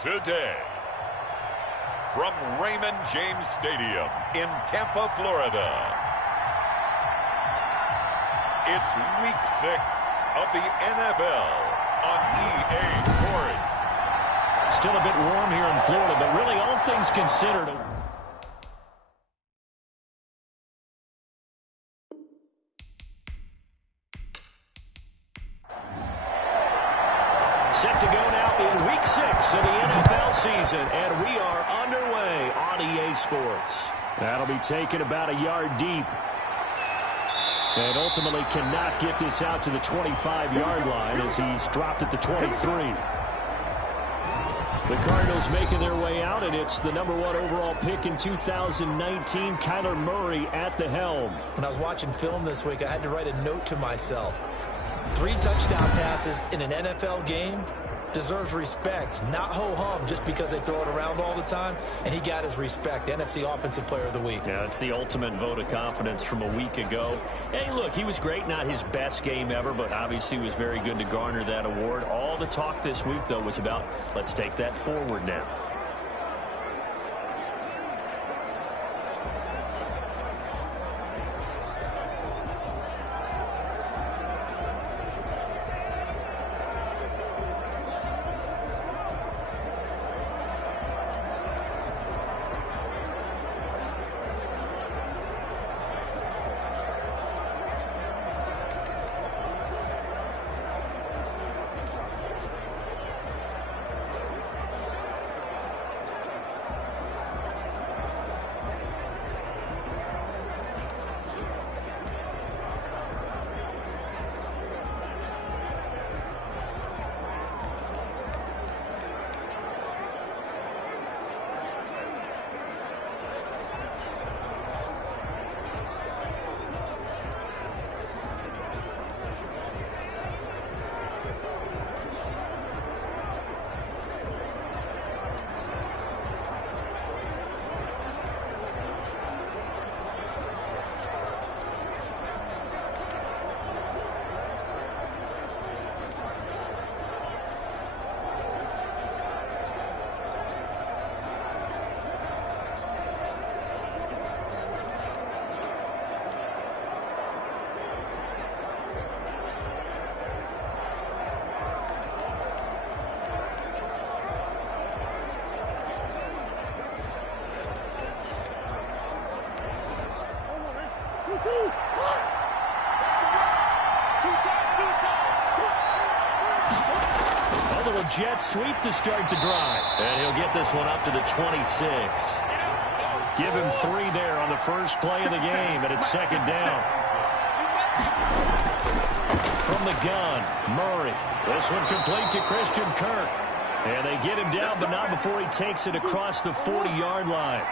Today, from Raymond James Stadium in Tampa, Florida, it's Week 6 of the NFL on EA Sports. Still a bit warm here in Florida, but really all things considered. Set to go now in Week 6 of the NFL season, and we are underway on EA Sports. That'll be taken about a yard deep. And ultimately cannot get this out to the 25-yard line as he's dropped at the 23. The Cardinals making their way out, and it's the #1 overall pick in 2019, Kyler Murray at the helm. When I was watching film this week, I had to write a note to myself. 3 touchdown passes in an NFL game deserves respect, not ho-hum just because they throw it around all the time, and he got his respect. NFC Offensive Player of the Week. Yeah, it's the ultimate vote of confidence from a week ago. Hey, look, he was great, not his best game ever, but obviously was very good to garner that award. All the talk this week, though, was about let's take that forward now. Jet sweep to start the drive. And he'll get this one up to the 26. Give him 3 there on the first play of the game, and it's second down. From the gun, Murray. This one complete to Christian Kirk. And they get him down, but not before he takes it across the 40-yard line.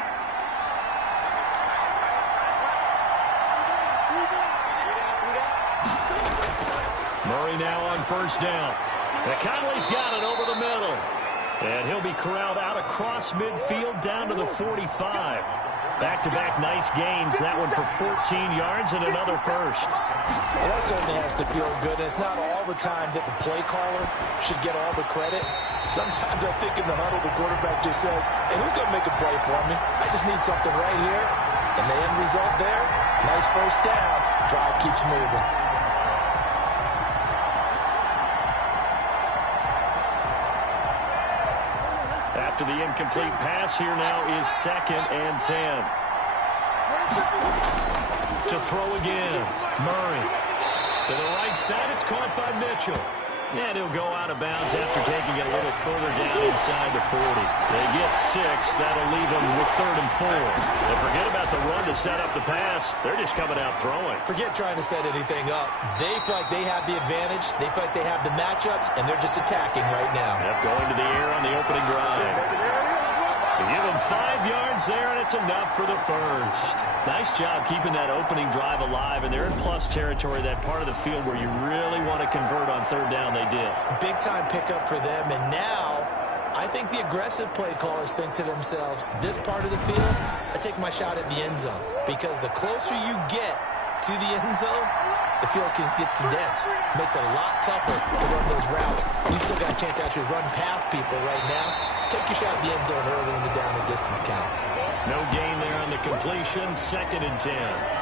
Murray now on first down. Conley's got it over the middle. And he'll be corralled out across midfield down to the 45. Back-to-back nice gains. That one for 14 yards and another first. Well, that certainly has to feel good. And it's not all the time that the play caller should get all the credit. Sometimes I think in the huddle, the quarterback just says, hey, who's going to make a play for me? I just need something right here. And the end result there, nice first down. Drive keeps moving. After the incomplete pass, here now is 2nd and 10. To throw again, Murray. To the right side, it's caught by Mitchell. And he'll go out of bounds after taking it a little further down inside the 40. They get 6. That'll leave them with 3rd and 4. And forget about the run to set up the pass. They're just coming out throwing. Forget trying to set anything up. They feel like they have the advantage. They feel like they have the matchups, and they're just attacking right now. Yep, going to the air on the opening drive. They give them 5 yards there, and it's enough for the first. Nice job keeping that opening drive alive, and they're in plus territory, that part of the field where you really want to convert on 3rd down. They did. Big-time pickup for them, and now I think the aggressive play callers think to themselves, this part of the field, I take my shot at the end zone, because the closer you get to the end zone, the field gets condensed. Makes it a lot tougher to run those routes. You still got a chance to actually run past people right now. Take your shot at the end zone early in the down and distance count. No gain there on the completion, 2nd and 10.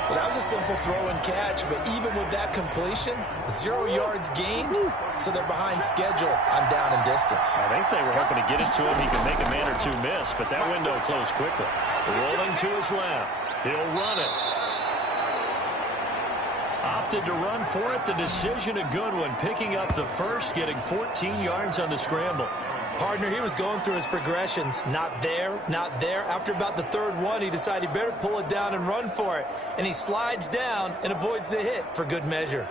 Well, that was a simple throw and catch, but even with that completion, 0 yards gained, so they're behind schedule on down and distance. I think they were hoping to get it to him. He could make a man or two miss, but that window closed quickly. Rolling to his left. He'll run it. Opted to run for it. The decision a good one. Picking up the first, getting 14 yards on the scramble. Partner, he was going through his progressions. Not there, not there. After about the 3rd one, he decided he better pull it down and run for it. And he slides down and avoids the hit for good measure.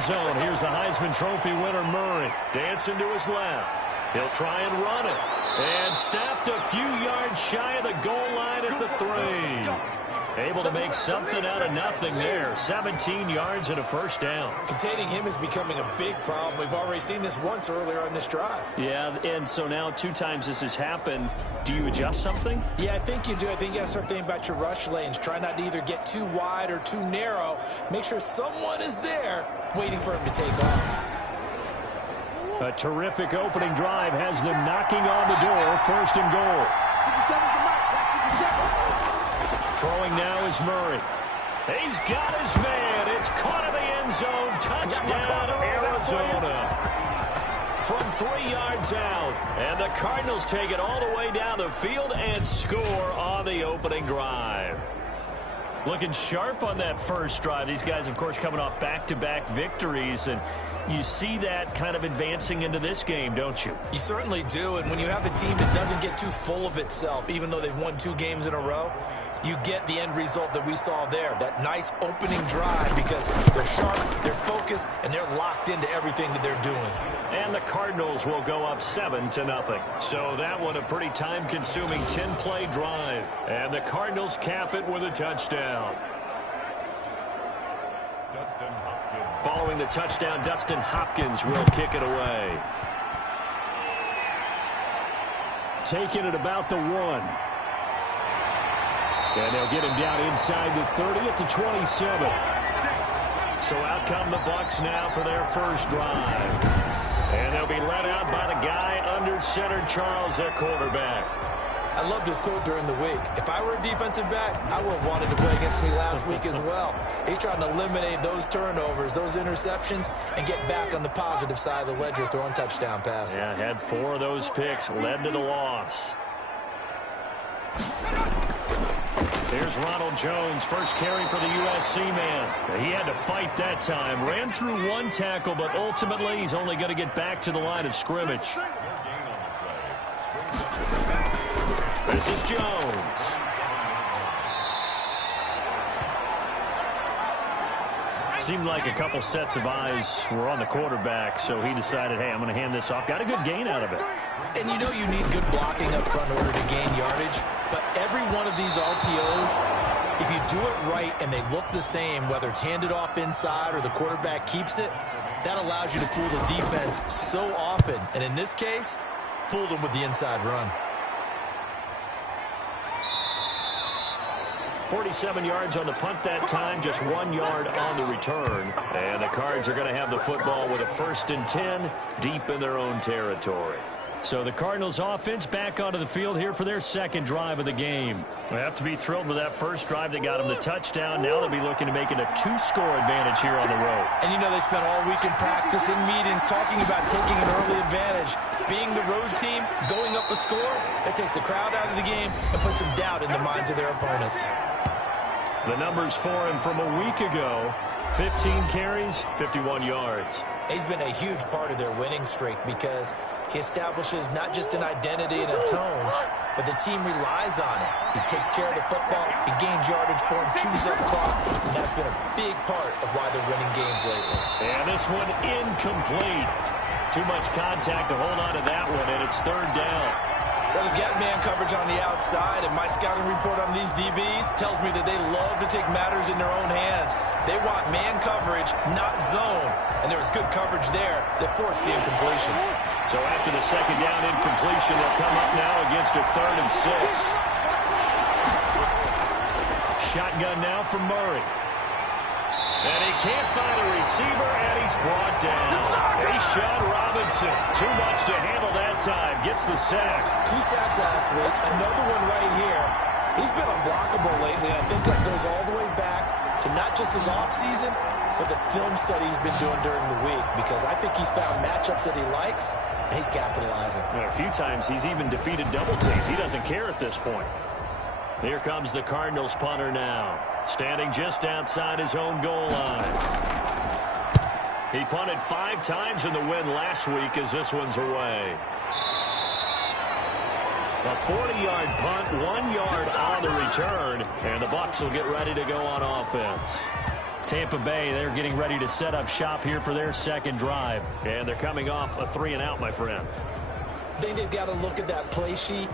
Zone. Here's the Heisman Trophy winner, Murray. Dancing to his left. He'll try and run it. And snapped a few yards shy of the goal line at the 3. Able to make something out of nothing there. 17 yards and a first down. Containing him is becoming a big problem. We've already seen this once earlier on this drive. Yeah, and so now 2 times this has happened. Do you adjust something? Yeah, I think you do. I think you got to start thinking about your rush lanes. Try not to either get too wide or too narrow. Make sure someone is there waiting for him to take off. A terrific opening drive has them knocking on the door. 1st and goal. 57's the mark. 57. Throwing now is Murray. He's got his man. It's caught in the end zone. Touchdown, Arizona. From 3 yards out. And the Cardinals take it all the way down the field and score on the opening drive. Looking sharp on that first drive. These guys, of course, coming off back-to-back victories. And you see that kind of advancing into this game, don't you? You certainly do. And when you have a team that doesn't get too full of itself, even though they've won 2 games in a row, you get the end result that we saw there. That nice opening drive because they're sharp, they're focused, and they're locked into everything that they're doing. And the Cardinals will go up 7-0. So that one a pretty time-consuming 10-play drive. And the Cardinals cap it with a touchdown. Following the touchdown, Dustin Hopkins will kick it away. Taking it about the 1. And they'll get him down inside the 30 at the 27. So out come the Bucs now for their first drive. And they'll be led out by the guy under center, Charles, their quarterback. I loved his quote during the week. If I were a defensive back, I would have wanted to play against me last week as well. He's trying to eliminate those turnovers, those interceptions, and get back on the positive side of the ledger throwing touchdown passes. Yeah, had 4 of those picks, led to the loss. There's Ronald Jones, first carry for the USC man. He had to fight that time. Ran through 1 tackle, but ultimately he's only going to get back to the line of scrimmage. This is Jones. Seemed like a couple sets of eyes were on the quarterback, so he decided, hey, I'm going to hand this off. Got a good gain out of it. And you know you need good blocking up front in order to gain yardage. But every one of these RPOs, if you do it right and they look the same, whether it's handed off inside or the quarterback keeps it, that allows you to fool the defense so often. And in this case, fooled them with the inside run. 47 yards on the punt that time, just 1 yard on the return. And the Cards are going to have the football with a 1st and 10 deep in their own territory. So the Cardinals offense back onto the field here for their second drive of the game. They have to be thrilled with that first drive. They got them the touchdown. Now they'll be looking to make it a 2-score advantage here on the road. And you know they spent all week in practice and meetings talking about taking an early advantage. Being the road team, going up a score, that takes the crowd out of the game and puts some doubt in the minds of their opponents. The numbers for him from a week ago, 15 carries, 51 yards. He's been a huge part of their winning streak because he establishes not just an identity and a tone, but the team relies on it. He takes care of the football, he gains yardage for him, chews up clock, and that's been a big part of why they're winning games lately. And this one incomplete. Too much contact to hold on to that one, and it's 3rd down. Well, they've got man coverage on the outside, and my scouting report on these DBs tells me that they love to take matters in their own hands. They want man coverage, not zone. And there was good coverage there that forced the incompletion. So after the second down incompletion, they'll come up now against a 3rd and 6. Shotgun now from Murray. And he can't find a receiver, and he's brought down. Rashawn Robinson, too much to handle that time, gets the sack. 2 sacks last week, another one right here. He's been unblockable lately, and I think that goes all the way back to not just his offseason, but the film study he's been doing during the week, because I think he's found matchups that he likes, and he's capitalizing. A few times he's even defeated double teams. He doesn't care at this point. Here comes the Cardinals punter now, standing just outside his own goal line. He punted 5 times in the win last week as this one's away. A 40-yard punt, 1 yard on the return, and the Bucs will get ready to go on offense. Tampa Bay, they're getting ready to set up shop here for their second drive, and they're coming off a 3-and-out, my friend. I think they've got to look at that play sheet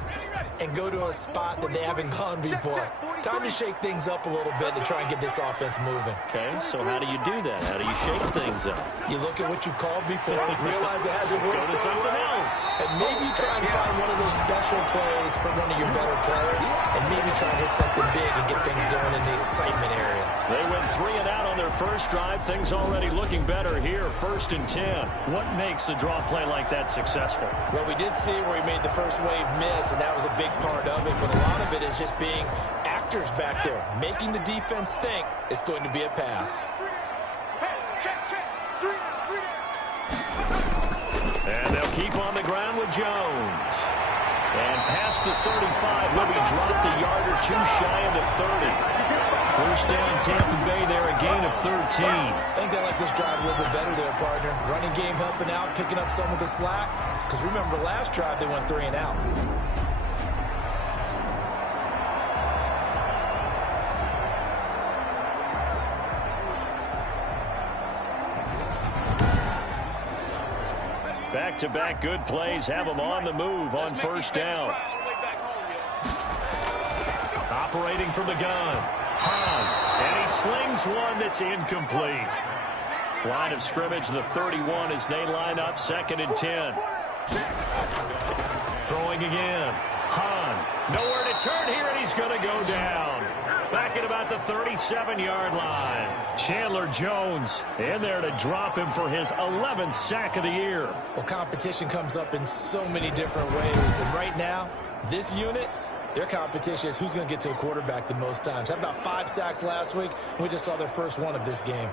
and go to a spot that they haven't gone before. Time to shake things up a little bit to try and get this offense moving. Okay, so how do you do that? How do you shake things up? You look at what you've called before, realize it hasn't worked Go to something else. and maybe you try and find one of those special plays from one of your better players, and maybe try and hit something big and get things going in the excitement area. They went 3-and-out on their first drive. Things already looking better here, 1st and 10. What makes a draw play like that successful? Well, we did see where he made the first wave miss, and that was a big part of it, but a lot of it is just being actors back there, making the defense think it's going to be a pass. And they'll keep on the ground with Jones. And past the 35, will be dropped a yard or 2 shy of the 30. First down, Tampa Bay there, a gain of 13. I think they like this drive a little bit better there, partner. Running game helping out, picking up some of the slack. Because remember, last drive they went 3-and-out. Back-to-back good plays have them on the move on first down. Operating from the gun. Hahn, and he slings one that's incomplete. Line of scrimmage, the 31 as they line up, 2nd and 10. Throwing again. Hahn, nowhere to turn here, and he's going to go down. Back at about the 37-yard line. Chandler Jones in there to drop him for his 11th sack of the year. Well, competition comes up in so many different ways, and right now, this unit, their competition is who's going to get to the quarterback the most times. Had about 5 sacks last week, and we just saw their first one of this game.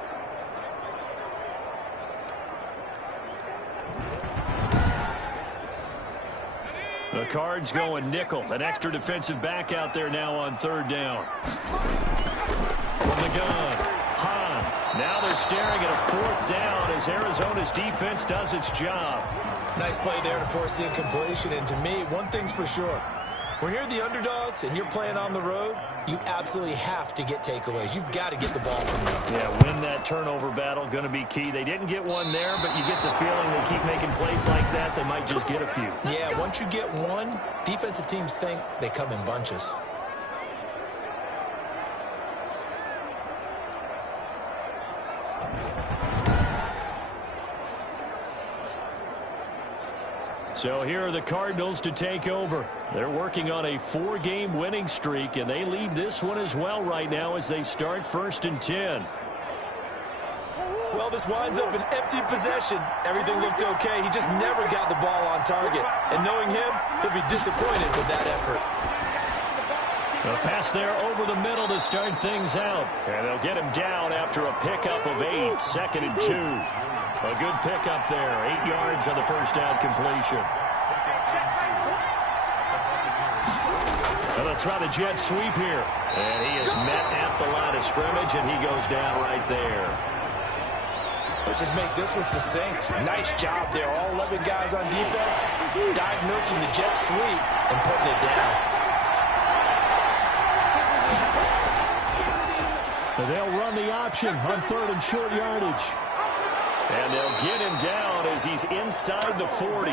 The Cards going nickel. An extra defensive back out there now on 3rd down. From the gun. Hahn. Now they're staring at a 4th down as Arizona's defense does its job. Nice play there to force the incompletion. And to me, one thing's for sure. When you're the underdogs and you're playing on the road, you absolutely have to get takeaways. You've got to get the ball from them. Yeah, win that turnover battle, going to be key. They didn't get one there, but you get the feeling they keep making plays like that, they might just get a few. Yeah, once you get one, defensive teams think they come in bunches. So here are the Cardinals to take over. They're working on a 4-game winning streak, and they lead this one as well right now as they start 1st and 10. Well, this winds up an empty possession. Everything looked okay. He just never got the ball on target. And knowing him, he'll be disappointed with that effort. A pass there over the middle to start things out. And they'll get him down after a pickup of 8, 2nd and 2. A good pickup there, 8 yards on the first down completion. And they'll try the jet sweep here. And he is met at the line of scrimmage, and he goes down right there. Let's just make this one succinct. Nice job there. All 11 guys on defense diagnosing the jet sweep and putting it down. And they'll run the option on 3rd and short yardage. And they'll get him down as he's inside the 40.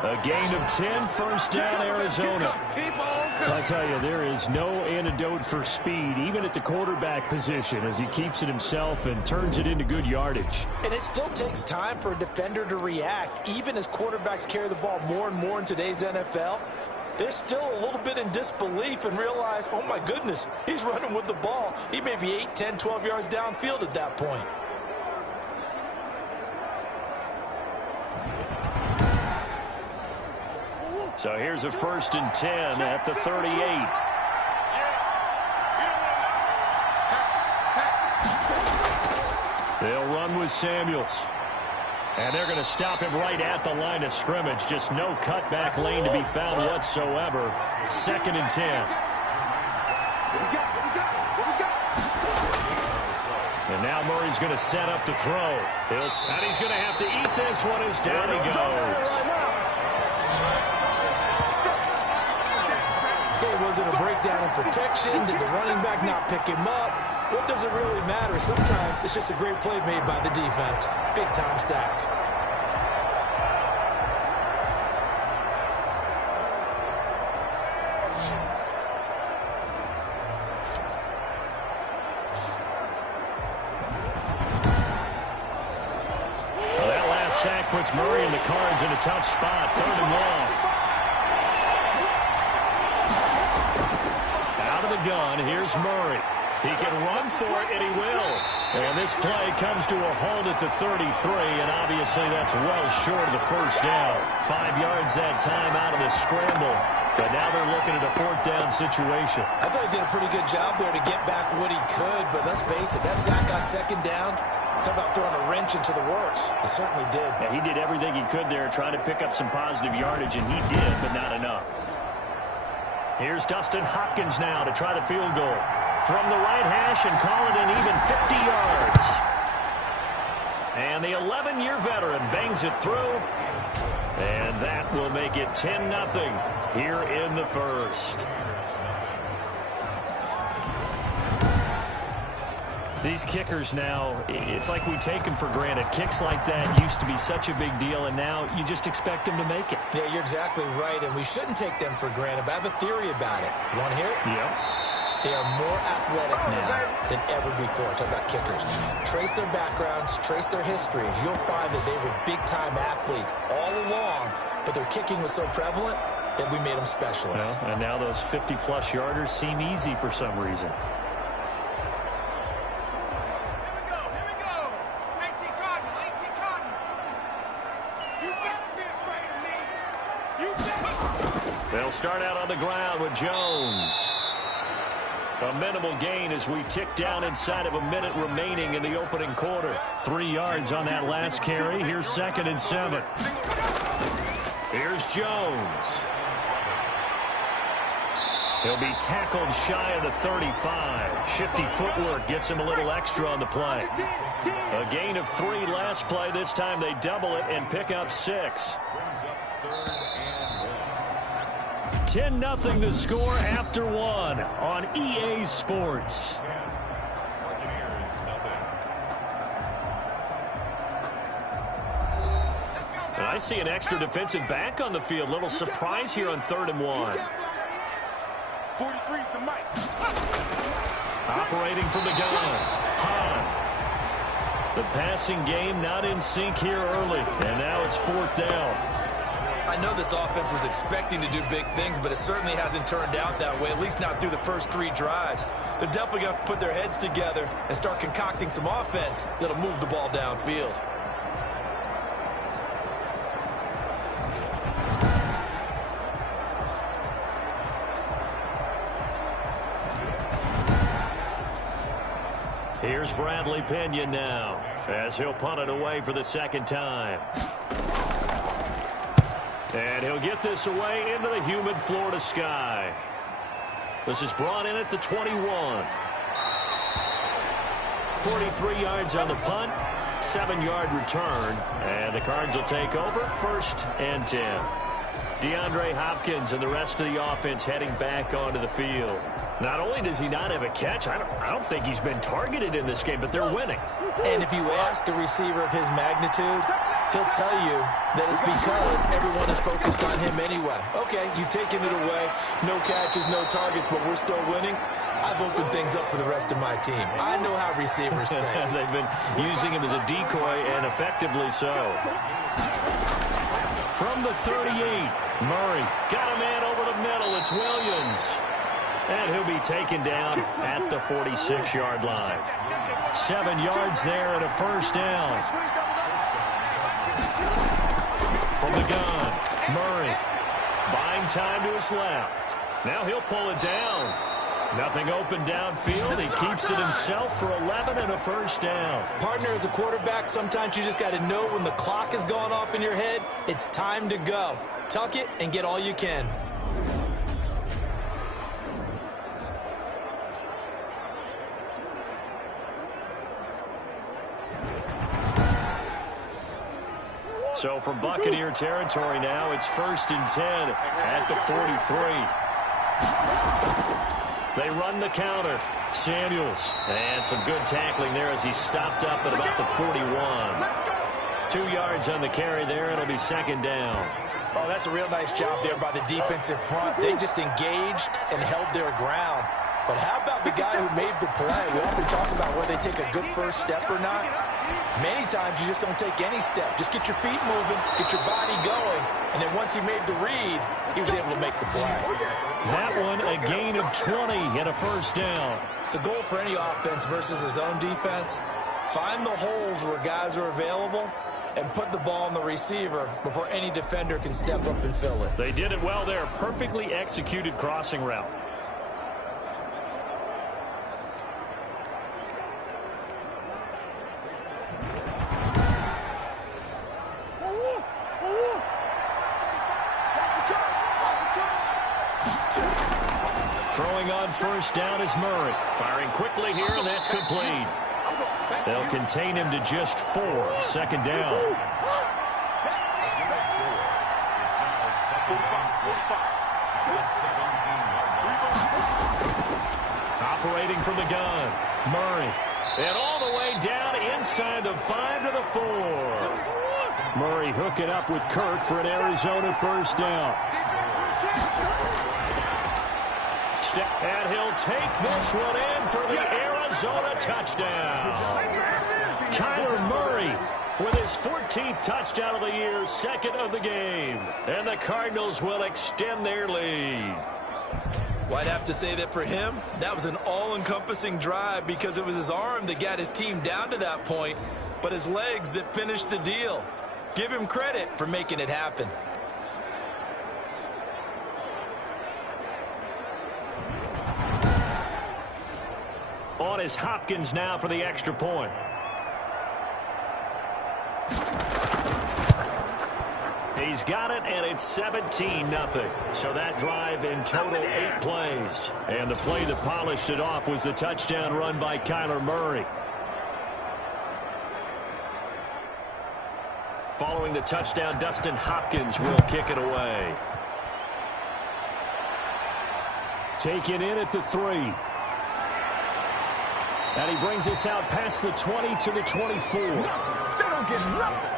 A gain of 10, first down, Arizona. I tell you, there is no antidote for speed, even at the quarterback position, as he keeps it himself and turns it into good yardage. And it still takes time for a defender to react. Even as quarterbacks carry the ball more and more in today's NFL, they're still a little bit in disbelief and realize, oh my goodness, he's running with the ball. He may be 8, 10, 12 yards downfield at that point. So here's a 1st and 10 at the 38. They'll run with Samuels. And they're going to him right at the line of scrimmage. Just no cutback lane to be found whatsoever. 2nd and 10. And now Murray's going to set up to throw. And he's going to have to eat this one as down he goes. Was it a breakdown in protection? Did the running back not pick him up? What does it really matter? Sometimes it's just a great play made by the defense. Big-time sack. Well, that last sack puts Murray and the Cards in a tough spot. 3rd and long. Gun. Here's Murray. He can run for it, and he will. And this play comes to a halt at the 33, and obviously that's well short of the first down. 5 yards that time out of the scramble. But now they're looking at a 4th down situation. I thought he did a pretty good job there to get back what he could, but let's face it, that sack on 2nd down, talk about throwing a wrench into the works. He certainly did. Yeah, he did everything he could there, trying to pick up some positive yardage, and he did, but not enough. Here's Dustin Hopkins now to try the field goal. From the right hash and call it an even 50 yards. And the 11-year veteran bangs it through. And that will make it 10-0 here in the first. These kickers now, it's like we take them for granted. Kicks like that used to be such a big deal, and now you just expect them to make it. Yeah, you're exactly right, and we shouldn't take them for granted, but I have a theory about it. You want to hear it? Yep. They are more athletic now than ever before. Talk about kickers. Trace their backgrounds, trace their histories. You'll find that they were big-time athletes all along, but their kicking was so prevalent that we made them specialists. Well, and now those 50-plus yarders seem easy for some reason. They'll start out on the ground with Jones. A minimal gain as we tick down inside of a minute remaining in the opening quarter. 3 yards on that last carry. Here's 2nd and 7. Here's Jones. He'll be tackled shy of the 35. Shifty footwork gets him a little extra on the play. A gain of 3 last play. This time they double it and pick up 6. 10-0 the score after 1 on EA Sports. And I see an extra defensive back on the field. Little surprise here on 3rd and 1. 43's the mic. Operating from the gun. Hahn. The passing game not in sync here early. And now it's 4th down. I know this offense was expecting to do big things, but it certainly hasn't turned out that way, at least not through the first 3 drives. They're definitely going to have to put their heads together and start concocting some offense that'll move the ball downfield. Here's Bradley Pinion now as he'll punt it away for the 2nd time. And he'll get this away into the humid Florida sky. This is brought in at the 21. 43 yards on the punt, 7-yard return, and the Cards will take over 1st and 10. DeAndre Hopkins and the rest of the offense heading back onto the field. Not only does he not have a catch, I don't think he's been targeted in this game, but they're winning. And if you ask a receiver of his magnitude, he'll tell you that it's because everyone is focused on him anyway. Okay, you've taken it away. No catches, no targets, but we're still winning. I've opened things up for the rest of my team. I know how receivers think. They've been using him as a decoy, and effectively so. From the 38, Murray got a man over the middle. It's Williams. And he'll be taken down at the 46-yard line. 7 yards there and a first down. From the gun, Murray buying time to his left. Now he'll pull it down. Nothing open downfield. He keeps it himself for 11 and a first down. Partner, as a quarterback, sometimes you just got to know when the clock is going off in your head, it's time to go. Tuck it and get all you can. So from Buccaneer territory now, it's 1st and 10 at the 43. They run the counter. Samuels. And some good tackling there as he stopped up at about the 41. 2 yards on the carry there. It'll be 2nd down. Oh, that's a real nice job there by the defensive front. They just engaged and held their ground. But how about the guy who made the play? We often talk about whether they take a good first step or not. Many times you just don't take any step. Just get your feet moving, get your body going, and then once he made the read, he was able to make the play. That one, a gain of 20 and a first down. The goal for any offense versus his own defense, find the holes where guys are available and put the ball on the receiver before any defender can step up and fill it. They did it well there. Perfectly executed crossing route. Throwing on first down is Murray. Firing quickly here, and that's complete. They'll contain him to just 4. 2nd down. Operating from the gun, Murray. And all the way down inside the 5 to the 4. Murray hooking up with Kirk for an Arizona first down. And he'll take this one in for the Arizona touchdown. Kyler Murray with his 14th touchdown of the year, 2nd of the game. And the Cardinals will extend their lead. Well, I'd have to say that for him, that was an all-encompassing drive because it was his arm that got his team down to that point, but his legs that finished the deal. Give him credit for making it happen. On is Hopkins now for the extra point. He's got it, and it's 17-0. So that drive in total 8 plays. And the play that polished it off was the touchdown run by Kyler Murray. Following the touchdown, Dustin Hopkins will kick it away. Taken in at the 3. And he brings us out past the 20 to the 24. They don't get nothing.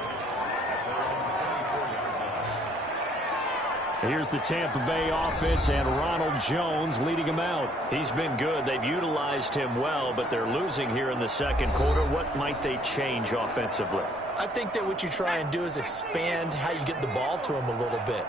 Here's the Tampa Bay offense and Ronald Jones leading him out. He's been good. They've utilized him well, but they're losing here in the 2nd quarter. What might they change offensively? I think that what you try and do is expand how you get the ball to him a little bit.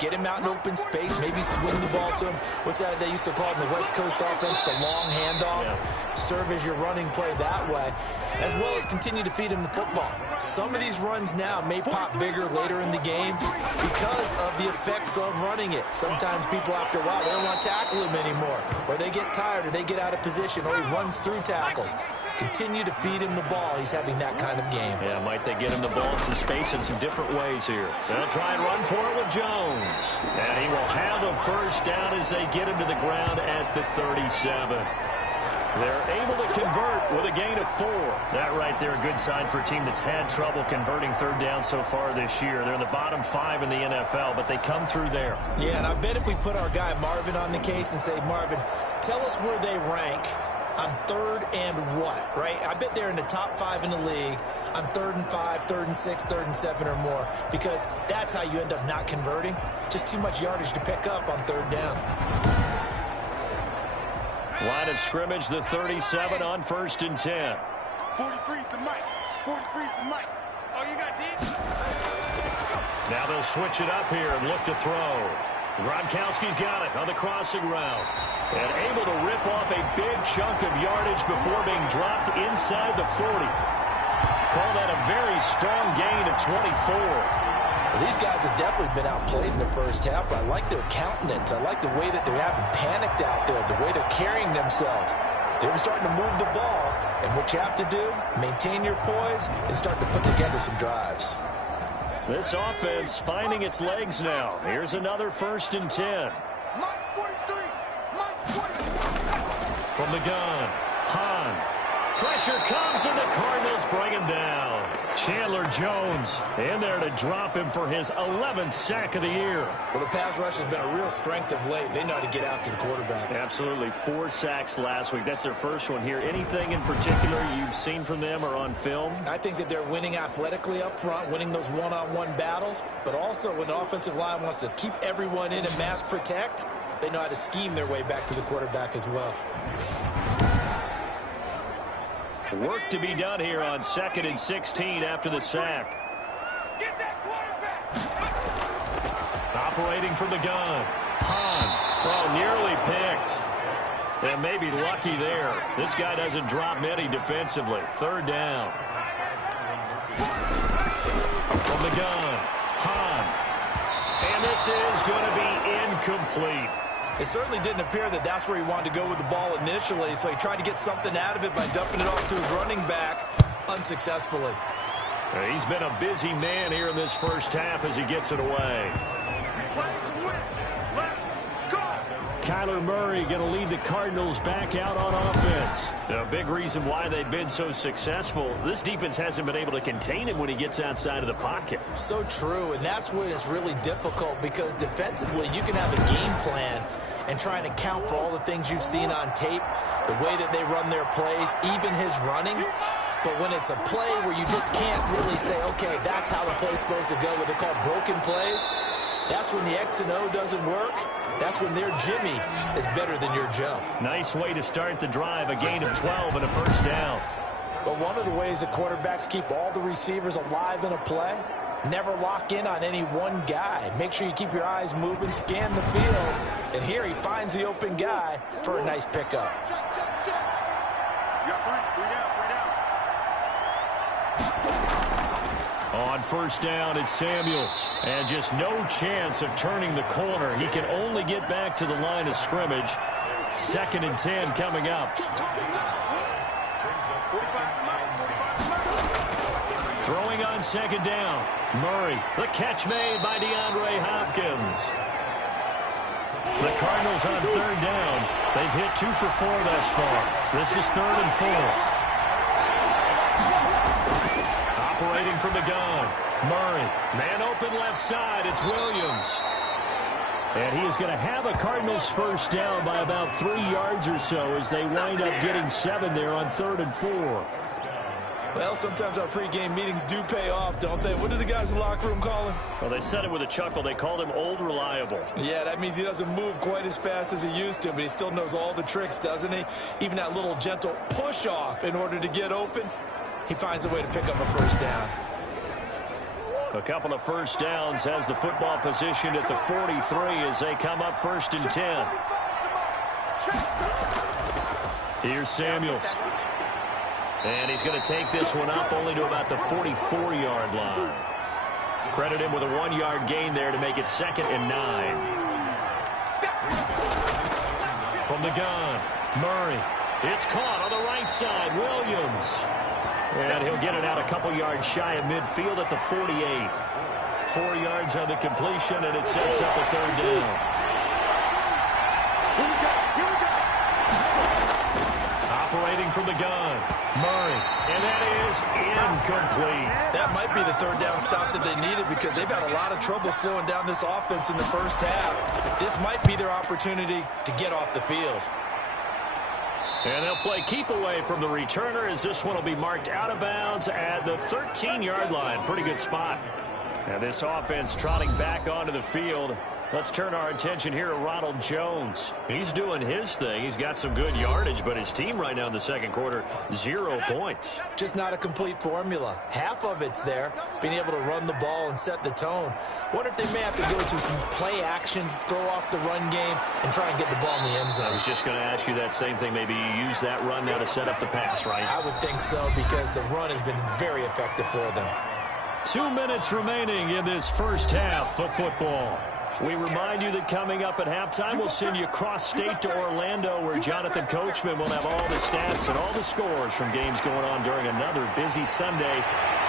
Get him out in open space, maybe swing the ball to him. What's that they used to call it in the West Coast offense, the long handoff? Yeah. Serve as your running play that way, as well as continue to feed him the football. Some of these runs now may pop bigger later in the game because of the effects of running it. Sometimes people, after a while, they don't want to tackle him anymore, or they get tired, or they get out of position, or he runs through tackles. Continue to feed him the ball. He's having that kind of game. Yeah, might they get him the ball in some space in some different ways here. They'll try and run for it with Jones. And he will have a first down as they get him to the ground at the 37. They're able to convert with a gain of 4. That right there, a good sign for a team that's had trouble converting third down so far this year. They're in the bottom 5 in the NFL, but they come through there. Yeah, and I bet if we put our guy Marvin on the case and say, Marvin, tell us where they rank on 3rd and what, right? I bet they're in the top 5 in the league on 3rd and 5, 3rd and 6, 3rd and 7 or more, because that's how you end up not converting. Just too much yardage to pick up on 3rd down. Line of scrimmage, the 37 on 1st and 10. 43's the mic. 43's the mic. Oh, you got deep? Now they'll switch it up here and look to throw. Gronkowski's got it on the crossing route. And able to rip off a big chunk of yardage before being dropped inside the 40. Call that a very strong gain of 24. Well, these guys have definitely been outplayed in the first half. I like their countenance. I like the way that they haven't panicked out there, the way they're carrying themselves. They're starting to move the ball, and what you have to do, maintain your poise and start to put together some drives. This offense finding its legs now. Here's another 1st and 10. Mike's 43. Mike's 43. From the gun, Hahn. Pressure comes, and the Cardinals bring him down. Chandler Jones in there to drop him for his 11th sack of the year. Well, the pass rush has been a real strength of late. They know how to get after the quarterback. Absolutely. 4 sacks last week. That's their first one here. Anything in particular you've seen from them or on film? I think that they're winning athletically up front, winning those one-on-one battles, but also when the offensive line wants to keep everyone in and mass protect, they know how to scheme their way back to the quarterback as well. Work to be done here on 2nd and 16 after the sack. Get that quarterback. Operating from the gun. Hahn. Oh, nearly picked. And maybe lucky there. This guy doesn't drop many defensively. 3rd down. From the gun. Hahn. And this is going to be incomplete. It certainly didn't appear that that's where he wanted to go with the ball initially, so he tried to get something out of it by dumping it off to his running back unsuccessfully. He's been a busy man here in this first half as he gets it away. Kyler Murray going to lead the Cardinals back out on offense. A big reason why they've been so successful, this defense hasn't been able to contain him when he gets outside of the pocket. So true, and that's when it's really difficult because defensively you can have a game plan and trying to account for all the things you've seen on tape, the way that they run their plays, even his running. But when it's a play where you just can't really say, okay, that's how the play's supposed to go, what they call broken plays, that's when the X and O doesn't work. That's when their Jimmy is better than your Joe. Nice way to start the drive, a gain of 12 and a 1st down. But one of the ways that quarterbacks keep all the receivers alive in a play, never lock in on any one guy. Make sure you keep your eyes moving, scan the field. And here he finds the open guy for a nice pickup. Check, check, check. You got 3 down, 3 down. On 1st down, it's Samuels. And just no chance of turning the corner. He can only get back to the line of scrimmage. 2nd and 10 coming up. Throwing on 2nd down. Murray. The catch made by DeAndre Hopkins. The Cardinals on 3rd down. They've hit 2 for 4 thus far. This is 3rd and 4. Operating from the gun. Murray. Man open left side. It's Williams. And he is going to have a Cardinals 1st down by about 3 yards or so as they wind up getting 7 there on 3rd and 4. Well, sometimes our pregame meetings do pay off, don't they? What do the guys in the locker room call him? Well, they said it with a chuckle. They called him Old Reliable. Yeah, that means he doesn't move quite as fast as he used to, but he still knows all the tricks, doesn't he? Even that little gentle push-off in order to get open, he finds a way to pick up a 1st down. A couple of 1st downs has the football position at the 43 as they come up 1st and 10. Here's Samuels. And he's going to take this one up only to about the 44-yard line. Credit him with a 1-yard gain there to make it 2nd and 9. From the gun, Murray. It's caught on the right side, Williams. And he'll get it out a couple yards shy of midfield at the 48. 4 yards on the completion, and it sets up a 3rd down. from the gun. Murray, and that is incomplete. That might be the third down stop that they needed because they've had a lot of trouble slowing down this offense in the first half. This might be their opportunity to get off the field. And they'll play keep away from the returner as this one will be marked out of bounds at the 13-yard line. Pretty good spot. And this offense trotting back onto the field. Let's turn our attention here to Ronald Jones. He's doing his thing. He's got some good yardage, but his team right now in the second quarter, 0 points. Just not a complete formula. Half of it's there, being able to run the ball and set the tone. Wonder if they may have to go to some play action, throw off the run game, and try and get the ball in the end zone. I was just going to ask you that same thing. Maybe you use that run now to set up the pass, right? I would think so because the run has been very effective for them. 2 minutes remaining in this first half of football. We remind you that coming up at halftime, we'll send you cross-state to Orlando, where Jonathan Coachman will have all the stats and all the scores from games going on during another busy Sunday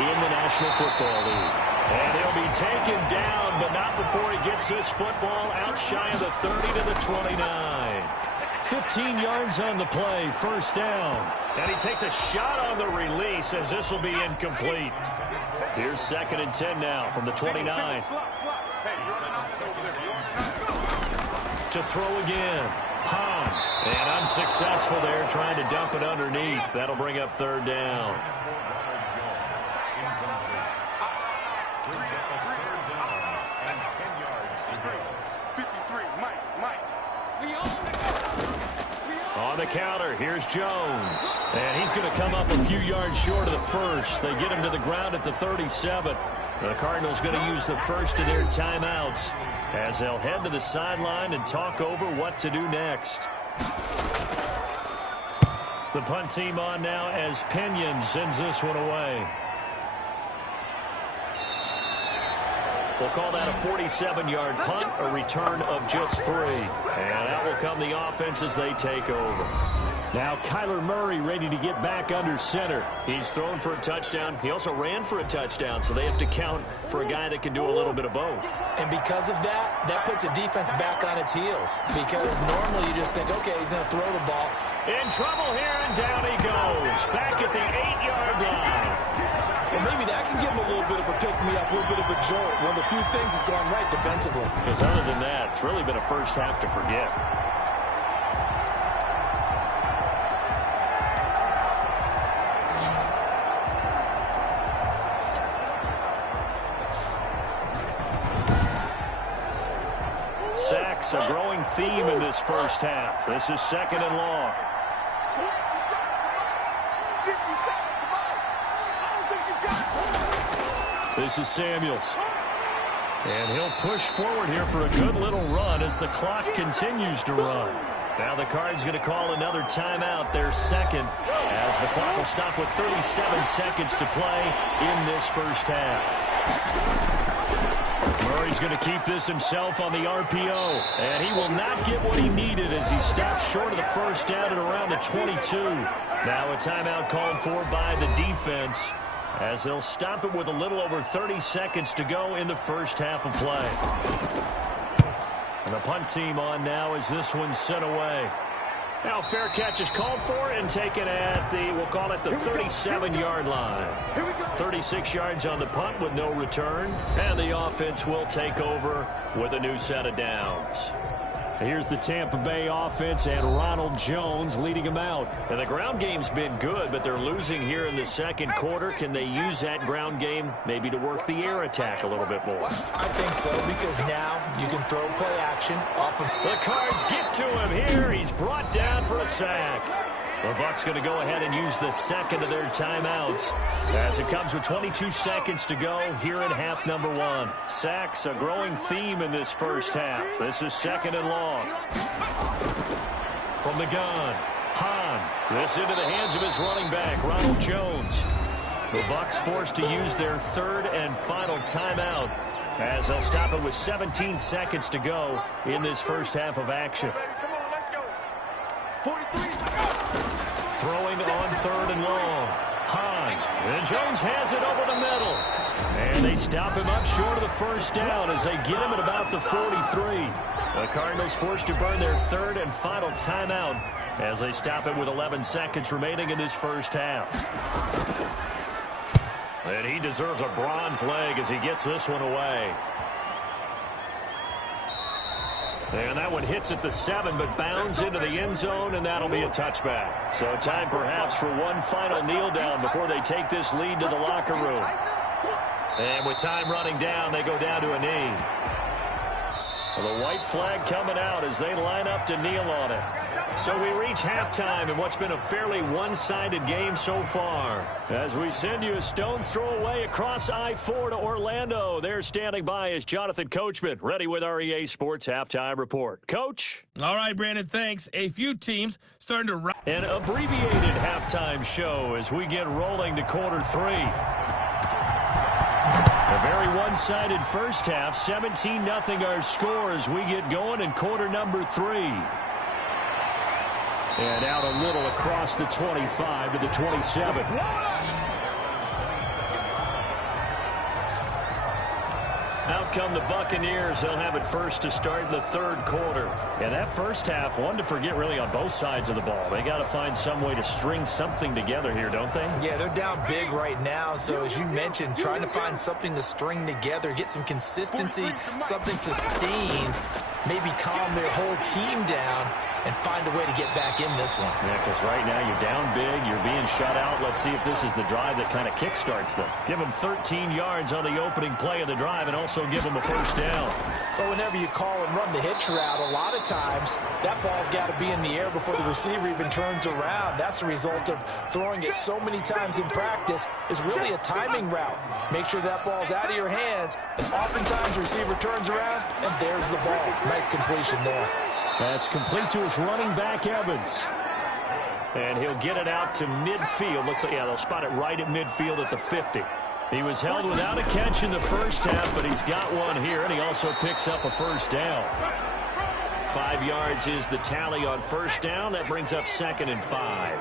in the National Football League. And he'll be taken down, but not before he gets this football out shy of the 30 to the 29. 15 yards on the play, first down. And he takes a shot on the release as this will be incomplete. Here's 2nd and 10 now from the 29. To throw again. Hahn. And unsuccessful there, trying to dump it underneath. That'll bring up 3rd down. On the counter, here's Jones. And he's going to come up a few yards short of the first. They get him to the ground at the 37. The Cardinals going to use the first of their timeouts as they'll head to the sideline and talk over what to do next. The punt team on now as Pinion sends this one away. We'll call that a 47-yard punt, a return of just 3. And out will come the offense as they take over. Now Kyler Murray ready to get back under center. He's thrown for a touchdown. He also ran for a touchdown, so they have to count for a guy that can do a little bit of both. And because of that, that puts a defense back on its heels. Because normally you just think, okay, he's going to throw the ball. In trouble here, and down he goes. Back at the 8-yard line. Well, maybe that can give him a little bit of a pick-me-up, a little bit of a jolt. One of the few things that's gone right defensively. Because other than that, it's really been a first half to forget. Sacks, a growing theme in this first half. This is 2nd and long. This is Samuels. And he'll push forward here for a good little run as the clock continues to run. Now the Cards going to call another timeout, their second, as the clock will stop with 37 seconds to play in this first half. Murray's going to keep this himself on the RPO, and he will not get what he needed as he stops short of the first down at around the 22. Now a timeout called for by the defense, as they'll stop it with a little over 30 seconds to go in the first half of play. And the punt team on now as this one's sent away. Now fair catch is called for and taken at the, we'll call it the 37-yard line. 36 yards on the punt with no return. And the offense will take over with a new set of downs. Here's the Tampa Bay offense and Ronald Jones leading them out. And the ground game's been good, but they're losing here in the second quarter. Can they use that ground game maybe to work the air attack a little bit more? I think so, because now you can throw play action off of. The Cards get to him here. He's brought down for a sack. The Bucs going to go ahead and use the second of their timeouts as it comes with 22 seconds to go here in half number 1. Sacks, a growing theme in this first half. This is 2nd and long. From the gun, Hahn. This into the hands of his running back, Ronald Jones. The Bucs forced to use their third and final timeout as they'll stop it with 17 seconds to go in this first half of action. Throwing on 3rd and long. Hahn. And Jones has it over the middle. And they stop him up short of the first down as they get him at about the 43. The Cardinals forced to burn their third and final timeout as they stop it with 11 seconds remaining in this first half. And he deserves a bronze leg as he gets this one away. And that one hits at the 7, but bounds into the end zone, and that'll be a touchback. So time perhaps for one final kneel down before they take this lead to the locker room. And with time running down, they go down to a knee. Well, the white flag coming out as they line up to kneel on it. So we reach halftime in what's been a fairly one-sided game so far. As we send you a stone's throw away across I-4 to Orlando. There standing by is Jonathan Coachman, ready with our EA Sports Halftime Report. Coach? All right, Brandon, thanks. A few teams starting to... An abbreviated halftime show as we get rolling to quarter 3. A very one-sided first half, 17-0 our score as we get going in quarter number 3. And out a little across the 25 to the 27. Out come the Buccaneers. They'll have it first to start the third quarter. And that first half, one to forget really on both sides of the ball. They got to find some way to string something together here, don't they? Yeah, they're down big right now. So as you mentioned, trying to find something to string together, get some consistency, something sustained, maybe calm their whole team down and find a way to get back in this one. Yeah, because right now you're down big, you're being shut out. Let's see if this is the drive that kind of kickstarts them. Give them 13 yards on the opening play of the drive and also give them a first down. But whenever you call and run the hitch route, a lot of times that ball's got to be in the air before the receiver even turns around. That's the result of throwing it so many times in practice. Is really a timing route. Make sure that ball's out of your hands, and oftentimes the receiver turns around, and there's the ball. Nice completion there. That's complete to his running back, Evans. And he'll get it out to midfield. Looks like, yeah, they'll spot it right at midfield at the 50. He was held without a catch in the first half, but he's got one here, and he also picks up a first down. 5 yards is the tally on first down. That brings up 2nd and 5.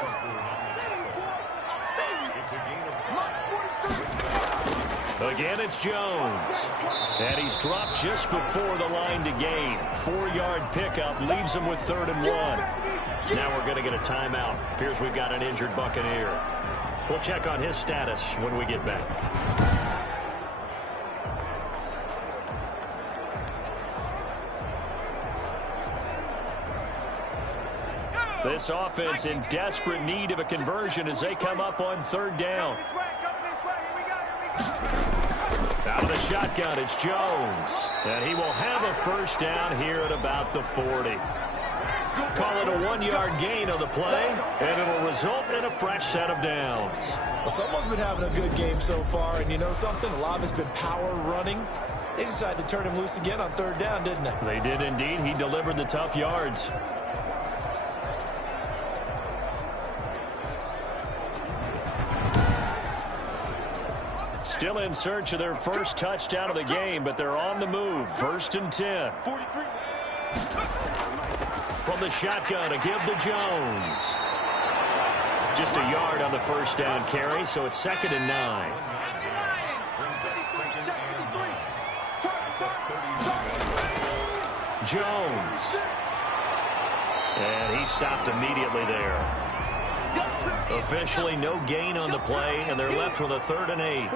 Again, it's Jones. And he's dropped just before the line to gain. 4-yard pickup leaves him with 3rd and 1. Now we're going to get a timeout. Appears we've got an injured Buccaneer. We'll check on his status when we get back. This offense in desperate need of a conversion as they come up on 3rd down. Out of the shotgun, it's Jones. And he will have a first down here at about the 40. Call it a 1-yard gain on the play, and it'll result in a fresh set of downs. Well, someone's been having a good game so far, and you know something? A lot of it's been power running. They decided to turn him loose again on 3rd down, didn't they? They did indeed. He delivered the tough yards. Still in search of their first touchdown of the game, but they're on the move. 1st and 10. From the shotgun to give to Jones. Just a yard on the first down carry, so it's 2nd and 9. Jones. And he stopped immediately there. Officially no gain on the play, and they're left with a 3rd and 8.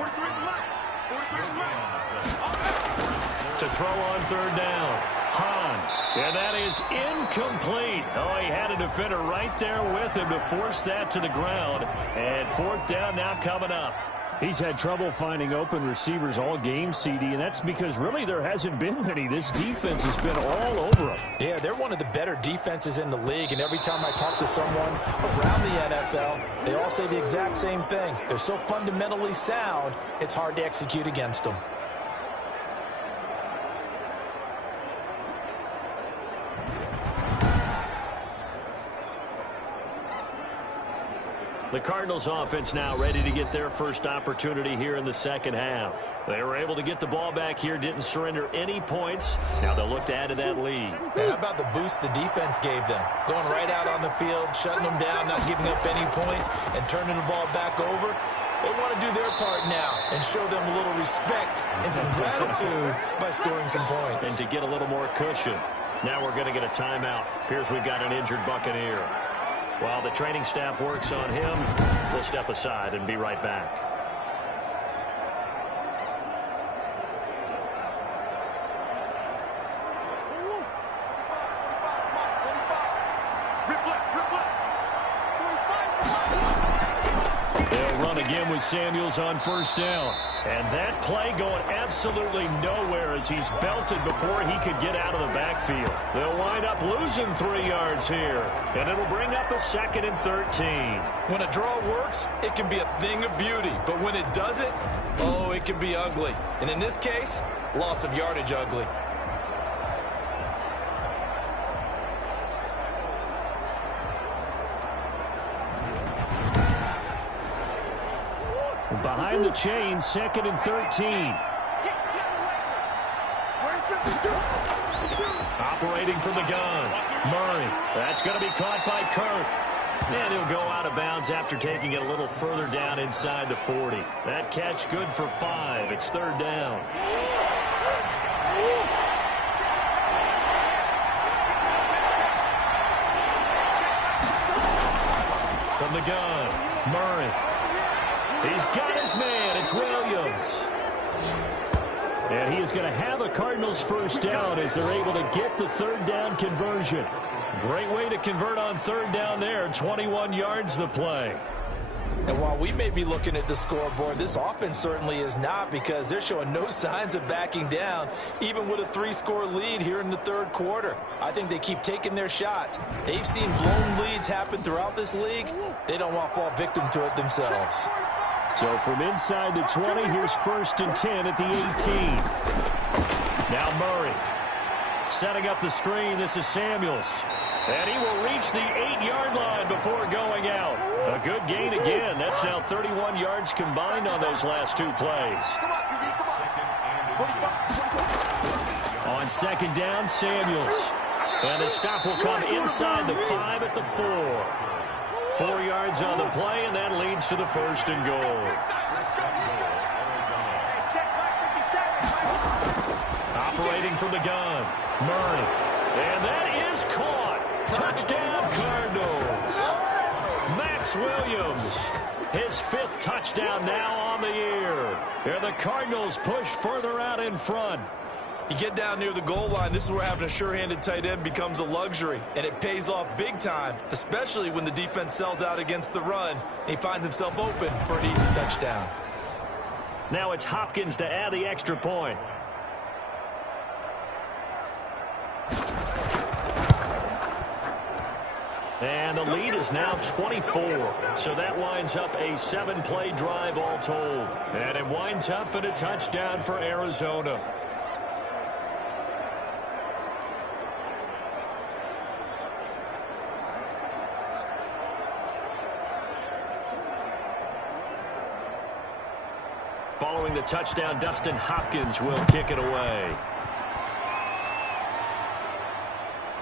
To throw on 3rd down. Hahn. And that is incomplete. Oh, he had a defender right there with him to force that to the ground. And 4th down now coming up. He's had trouble finding open receivers all game, CD, and that's because really there hasn't been many. This defense has been all over him. Yeah, they're one of the better defenses in the league, and every time I talk to someone around the NFL, they all say the exact same thing. They're so fundamentally sound, it's hard to execute against them. The Cardinals offense now ready to get their first opportunity here in the second half. They were able to get the ball back here, didn't surrender any points. Now they'll look to add to that lead. How about the boost the defense gave them? Going right out on the field, shutting them down, not giving up any points, and turning the ball back over. They want to do their part now and show them a little respect and some gratitude by scoring some points. And to get a little more cushion. Now we're going to get a timeout. Here's we've got an injured Buccaneer. While the training staff works on him, we'll step aside and be right back. They'll run again with Samuels on first down. And that play going absolutely nowhere as he's belted before he could get out of the backfield. They'll wind up losing 3 yards here. And it'll bring up a 2nd and 13. When a draw works, it can be a thing of beauty. But when it doesn't, oh, it can be ugly. And in this case, loss of yardage ugly. Behind the chain, 2nd and 13. Operating from the gun. Murray. That's going to be caught by Kirk. And he'll go out of bounds after taking it a little further down inside the 40. That catch good for 5. It's 3rd down. From the gun, Murray. He's got his man. It's Williams. And he is going to have a Cardinals first down as they're able to get the 3rd down conversion. Great way to convert on 3rd down there. 21 yards the play. And while we may be looking at the scoreboard, this offense certainly is not, because they're showing no signs of backing down, even with a 3-score lead here in the 3rd quarter. I think they keep taking their shots. They've seen blown leads happen throughout this league. They don't want to fall victim to it themselves. So from inside the 20, here's 1st and 10 at the 18. Now Murray setting up the screen. This is Samuels. And he will reach the 8-yard line before going out. A good gain again. That's now 31 yards combined on those last 2 plays. On 2nd down, Samuels. And the stop will come inside the 5 at the 4. 4 yards on the play, and that leads to the 1st and goal. Operating from the gun, Murray. And that is caught. Touchdown, Cardinals. Max Williams, his 5th touchdown now on the year. And the Cardinals push further out in front. You get down near the goal line, this is where having a sure-handed tight end becomes a luxury, and it pays off big time, especially when the defense sells out against the run, and he finds himself open for an easy touchdown. Now it's Hopkins to add the extra point. And the lead is now 24. So that winds up a 7-play drive all told. And it winds up in a touchdown for Arizona. Following the touchdown, Dustin Hopkins will kick it away.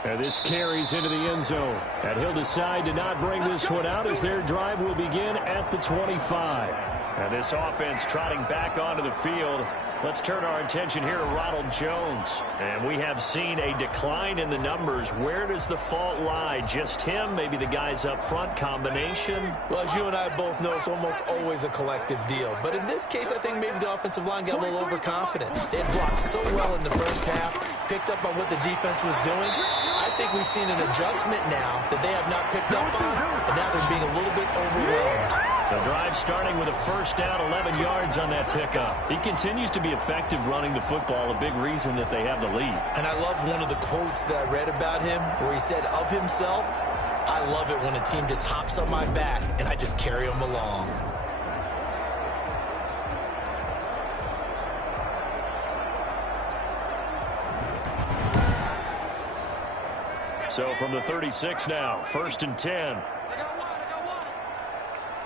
And this carries into the end zone. And he'll decide to not bring this one out as their drive will begin at the 25. And this offense trotting back onto the field. Let's turn our attention here to Ronald Jones. And we have seen a decline in the numbers. Where does the fault lie? Just him? Maybe the guys up front? Combination? Well, as you and I both know, it's almost always a collective deal. But in this case, I think maybe the offensive line got a little overconfident. They had blocked so well in the first half, picked up on what the defense was doing. I think we've seen an adjustment now that they have not picked up on, and now they're being a little bit overwhelmed. The drive starting with a first down, 11 yards on that pickup. He continues to be effective running the football, a big reason that they have the lead. And I love one of the quotes that I read about him where he said of himself, I love it when a team just hops on my back and I just carry them along. So from the 36 now, 1st and 10.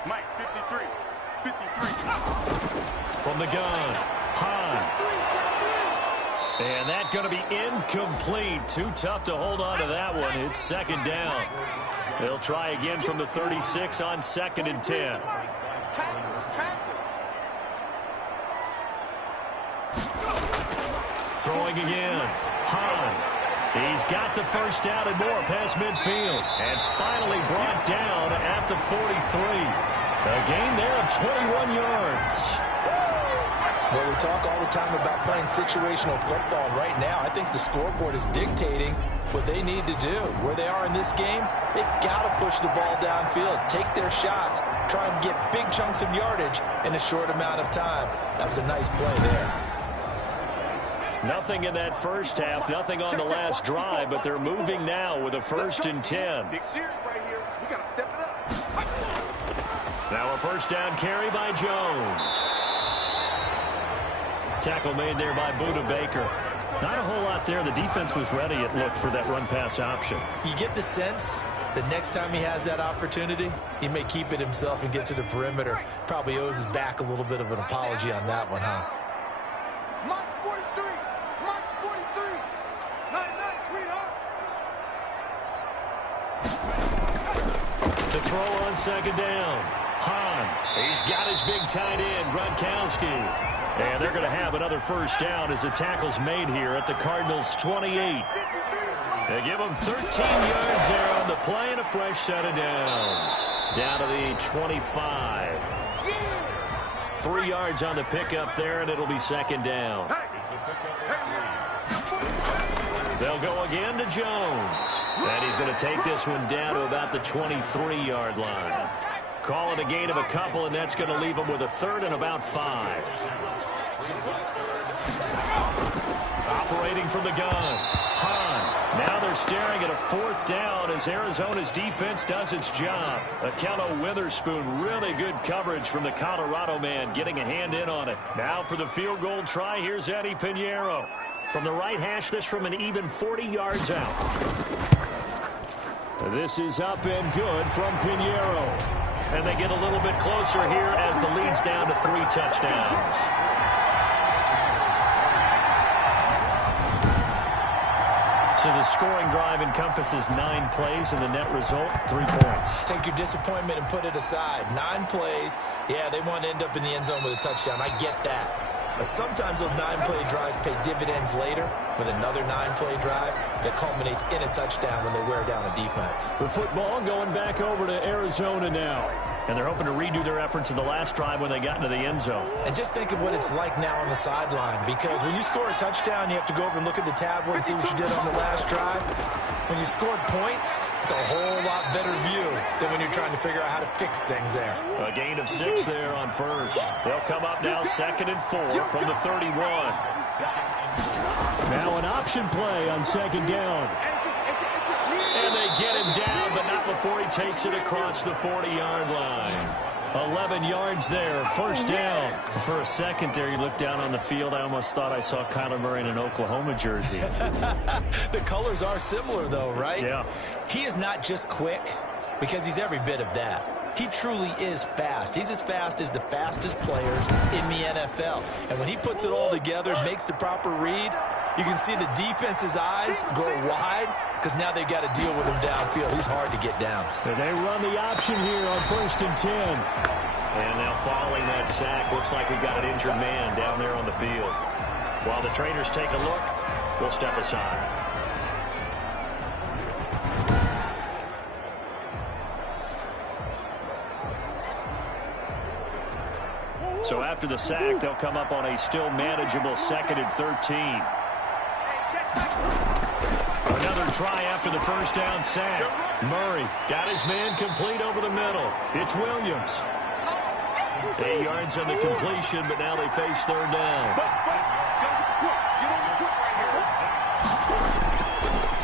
Mike, 53. From the gun, Hahn. And that's going to be incomplete. Too tough to hold on to that one. It's 2nd down. They'll try again from the 36 on 2nd and 10. Throwing again, Hahn. He's got the first down and more past midfield. And finally brought down at the 43. A gain there of 21 yards. Well, we talk all the time about playing situational football. Right now, I think the scoreboard is dictating what they need to do. Where they are in this game, they've got to push the ball downfield, take their shots, try and get big chunks of yardage in a short amount of time. That was a nice play there. Nothing in that first half, nothing on the last drive, but they're moving now with a 1st and 10. Big series right here. We got to step it up. Now a first down carry by Jones. Tackle made there by Buda Baker. Not a whole lot there. The defense was ready, it looked, for that run-pass option. You get the sense that next time he has that opportunity, he may keep it himself and get to the perimeter. Probably owes his back a little bit of an apology on that one, huh? Mike's 43. Mike's 43. Night, sweetheart. To throw on second down. Hahn. He's got his big tight end, Gronkowski. And they're going to have another first down as the tackle's made here at the Cardinals' 28. They give them 13 yards there on the play and a fresh set of downs. Down to the 25. 3 yards on the pickup there, and it'll be second down. They'll go again to Jones. And he's going to take this one down to about the 23-yard line. Call it a gain of a couple, and that's going to leave him with a 3rd and about 5. Operating from the gun. Hahn. Now they're staring at a 4th down as Arizona's defense does its job. Akello Witherspoon, really good coverage from the Colorado man, getting a hand in on it. Now for the field goal try, here's Eddie Pinheiro. From the right hash, this from an even 40 yards out. This is up and good from Pinheiro. And they get a little bit closer here as the lead's down to 3 touchdowns. So the scoring drive encompasses 9 plays, and the net result, 3 points. Take your disappointment and put it aside. 9 plays. Yeah, they want to end up in the end zone with a touchdown. I get that. But sometimes those 9-play drives pay dividends later with another 9-play drive that culminates in a touchdown when they wear down a defense. The football going back over to Arizona now. And they're hoping to redo their efforts in the last drive when they got into the end zone. And just think of what it's like now on the sideline, because when you score a touchdown, you have to go over and look at the tablet and see what you did on the last drive. When you scored points, it's a whole lot better view than when you're trying to figure out how to fix things there. A gain of 6 there on first. They'll come up now 2nd and 4 from the 31. Now an option play on second down. And they get him down, but not before he takes it across the 40-yard line. 11 yards there, first down. For a second there, you looked down on the field. I almost thought I saw Kyler Murray in an Oklahoma jersey. The colors are similar, though, right? Yeah. He is not just quick, because he's every bit of that. He truly is fast. He's as fast as the fastest players in the NFL. And when he puts it all together, makes the proper read, you can see the defense's eyes go wide because now they've got to deal with him downfield. He's hard to get down. And they run the option here on 1st and 10. And now following that sack, looks like we've got an injured man down there on the field. While the trainers take a look, we'll step aside. So after the sack, they'll come up on a still manageable 2nd and 13. Another try after the first down sack. Murray got his man complete over the middle. It's Williams. 8 yards on the completion, but now they face 3rd down.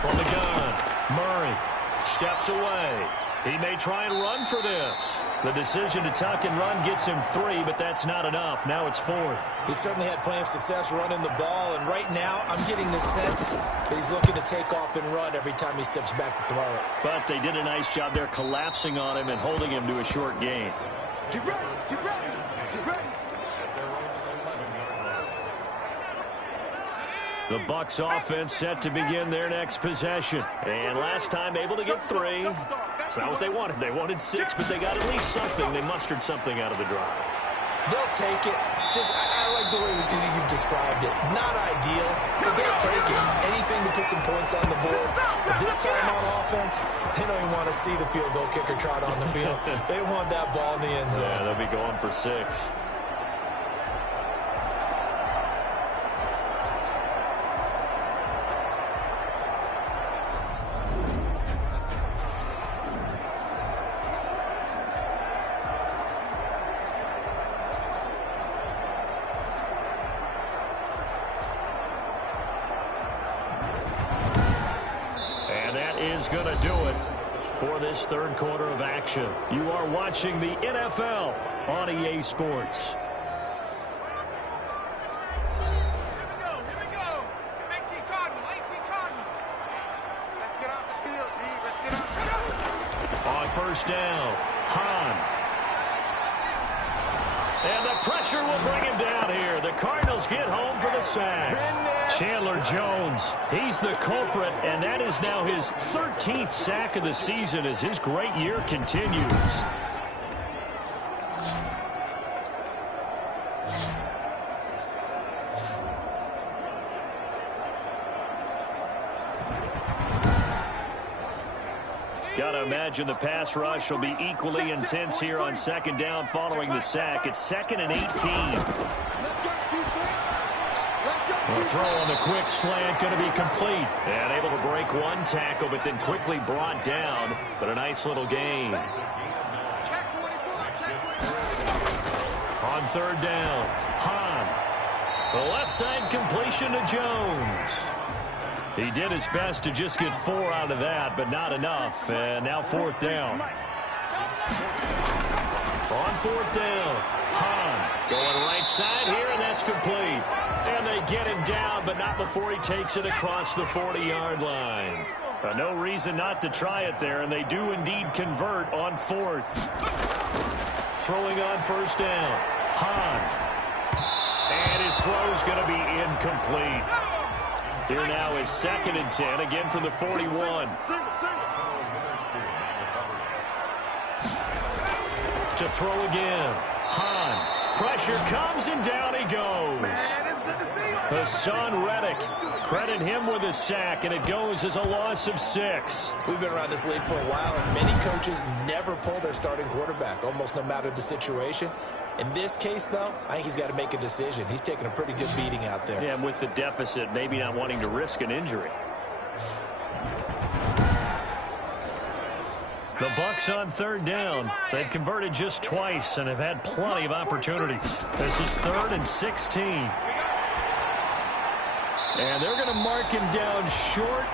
From the gun, Murray steps away. He may try and run for this. The decision to tuck and run gets him 3, but that's not enough. Now it's 4th. He certainly had plenty of success running the ball, and right now I'm getting the sense that he's looking to take off and run every time he steps back to throw it. But they did a nice job there collapsing on him and holding him to a short gain. Get ready, get ready, get ready. The Bucs offense set to begin their next possession. And last time able to get 3. It's not what they wanted. They wanted 6, but they got at least something. They mustered something out of the drive. They'll take it. I like the way you described it. Not ideal, but they'll take it. Anything to put put some points on the board. But this time on offense, they don't even want to see the field goal kicker trot on the field. They want that ball in the end zone. Yeah, they'll be going for 6. Going to do it for this third quarter of action. You are watching the NFL on EA Sports. Here we go. 18 Cardinals. Let's get off the field, D. Let's get off. On first down, Hahn. And the pressure will bring him down here. The Cardinals get home for the sack. Chandler Jones, he's the culprit, and that is now his 13th sack of the season as his great year continues. Got to imagine the pass rush will be equally intense here on second down following the sack. It's 2nd and 18. The throw on the quick slant going to be complete. And able to break one tackle, but then quickly brought down. But a nice little gain. On third down, Hahn. The left side completion to Jones. He did his best to just get 4 out of that, but not enough. And now 4th down. On 4th down, Hahn going right side here, and that's complete. And they get him down, but not before he takes it across the 40-yard line. No reason not to try it there, and they do indeed convert on 4th. Throwing on first down, Hahn. And his throw's going to be incomplete. Here now is 2nd and 10, again from the 41. To throw again, Hahn. Pressure comes, and down he goes. Hassan Reddick, credit him with a sack, and it goes as a loss of 6. We've been around this league for a while, and many coaches never pull their starting quarterback, almost no matter the situation. In this case, though, I think he's got to make a decision. He's taking a pretty good beating out there. Yeah, and with the deficit, maybe not wanting to risk an injury. The Bucs on third down. They've converted just twice and have had plenty of opportunities. This is 3rd and 16. And they're going to mark him down short,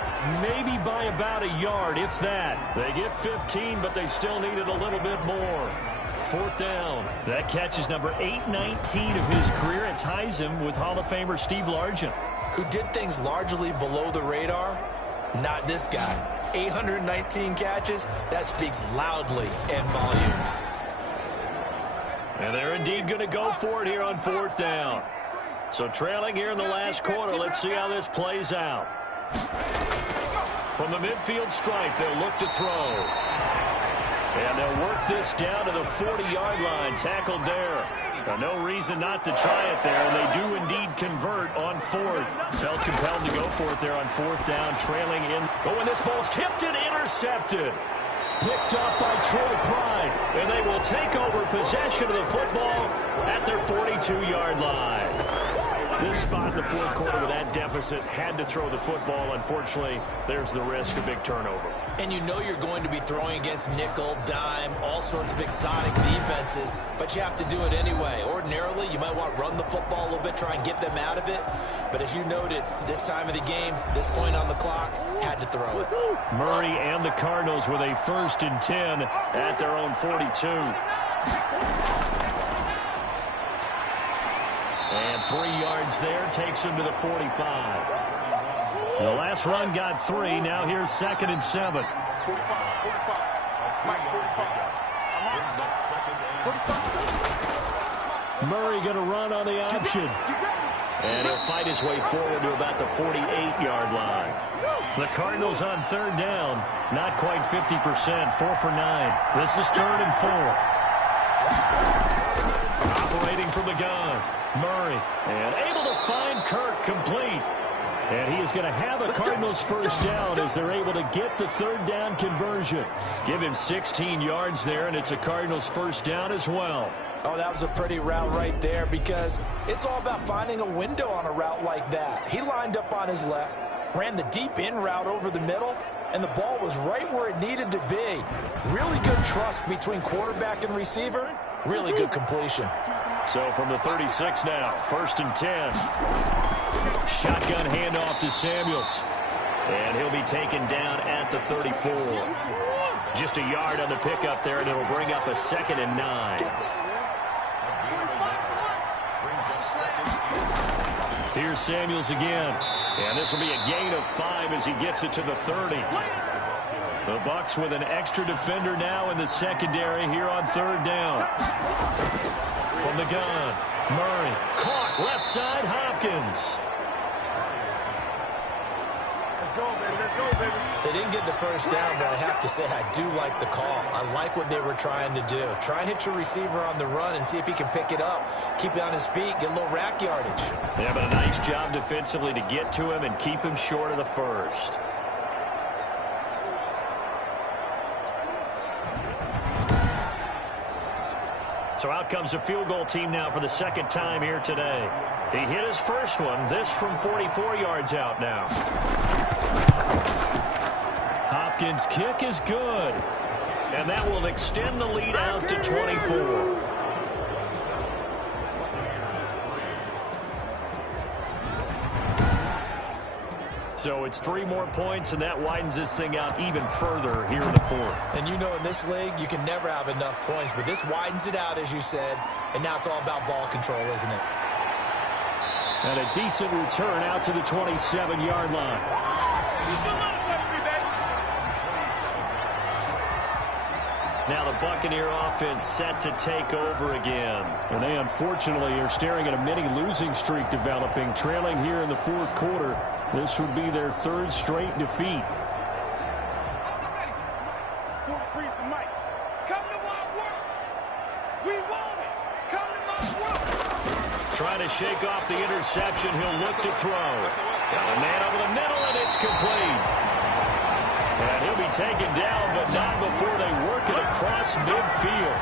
maybe by about a yard, if that. They get 15, but they still needed a little bit more. 4th down. That catch is number 819 of his career. It ties him with Hall of Famer Steve Largent, who did things largely below the radar. Not this guy. 819 catches, that speaks loudly in volumes. And they're indeed going to go for it here on 4th down. So trailing here in the last quarter, let's see how this plays out. From the midfield stripe, they'll look to throw. And they'll work this down to the 40-yard line, tackled there. No reason not to try it there, and they do indeed convert on 4th. Felt compelled to go for it there on 4th down, trailing in. But when this ball's tipped and intercepted, picked up by Troy Pride, and they will take over possession of the football at their 42-yard line. This spot in the 4th quarter with that deficit had to throw the football. Unfortunately, there's the risk of big turnover. And you know you're going to be throwing against nickel, dime, all sorts of exotic defenses, but you have to do it anyway. Ordinarily, you might want to run the football a little bit, try and get them out of it. But as you noted, this time of the game, this point on the clock, had to throw it. Murray and the Cardinals with a 1st and 10 at their own 42. And 3 yards there takes him to the 45. The last run got 3. Now here's 2nd and 7. 45. Mike, 45. Murray going to run on the option. And he'll fight his way forward to about the 48-yard line. The Cardinals on 3rd down. Not quite 50%. 4 for 9. This is 3rd and 4. Operating from the gun. Murray. And able to find Kirk complete. And he is going to have a Cardinals first down as they're able to get the third down conversion. Give him 16 yards there, and it's a Cardinals first down as well. Oh, that was a pretty route right there because it's all about finding a window on a route like that. He lined up on his left, ran the deep in route over the middle, and the ball was right where it needed to be. Really good trust between quarterback and receiver. Really good completion. So from the 36 now, 1st and 10. Shotgun handoff to Samuels. And he'll be taken down at the 34. Just a yard on the pickup there, and it'll bring up a 2nd and 9. Here's Samuels again. And this will be a gain of 5 as he gets it to the 30. The Bucs with an extra defender now in the secondary here on 3rd down. From the gun, Murray. Caught left side, Hopkins. Let's go, baby. Let's go, baby. They didn't get the first down, but I have to say I do like the call. I like what they were trying to do. Try and hit your receiver on the run and see if he can pick it up. Keep it on his feet, get a little rack yardage. Yeah, but a nice job defensively to get to him and keep him short of the first. So out comes the field goal team now for the 2nd time here today. He hit his first one, this from 44 yards out now. Hopkins' kick is good. And that will extend the lead out to 24. So it's 3 more points, and that widens this thing out even further here in the 4th. And you know in this league, you can never have enough points, but this widens it out, as you said, and now it's all about ball control, isn't it? And a decent return out to the 27-yard line. Now the Buccaneer offense set to take over again. And they unfortunately are staring at a mini losing streak developing, trailing here in the 4th quarter. This would be their 3rd straight defeat. 43 is the mic. Come to my work. We want it. Come to my work. Trying to shake off the interception. He'll look to throw. Got a man over the middle, and it's complete. And he'll be taken down, but not before they work it across midfield.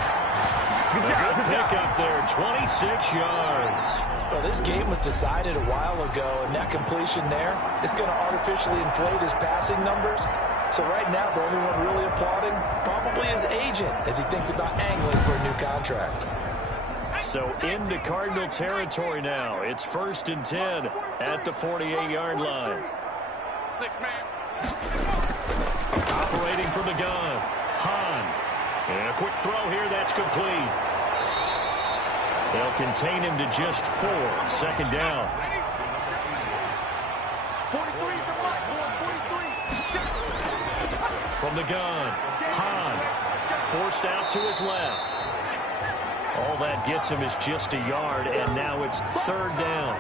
A good pickup there, 26 yards. Well, this game was decided a while ago, and that completion there is going to artificially inflate his passing numbers. So right now, the only one really applauding probably his agent as he thinks about angling for a new contract. So into Cardinal territory now. It's 1st and 10 at the 48-yard line. 6-man. Operating from the gun, Hahn. And a quick throw here, that's complete. They'll contain him to just 4. 2nd down. 43 is the mic. 43. From the gun, Hahn. Forced out to his left. All that gets him is just a yard, and now it's 3rd down.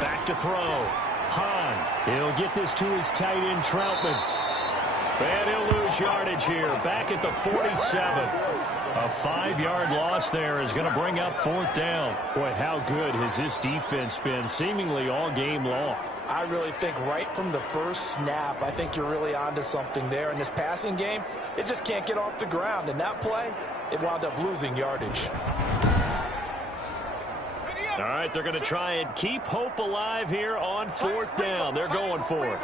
Back to throw. Hahn. He'll get this to his tight end, Troutman. And he'll lose yardage here. Back at the 47. A 5-yard loss there is going to bring up 4th down. Boy, how good has this defense been seemingly all game long? I really think right from the first snap, I think you're really onto something there. In this passing game, it just can't get off the ground. In that play, it wound up losing yardage. All right, they're going to try and keep hope alive here on 4th down. They're going for it.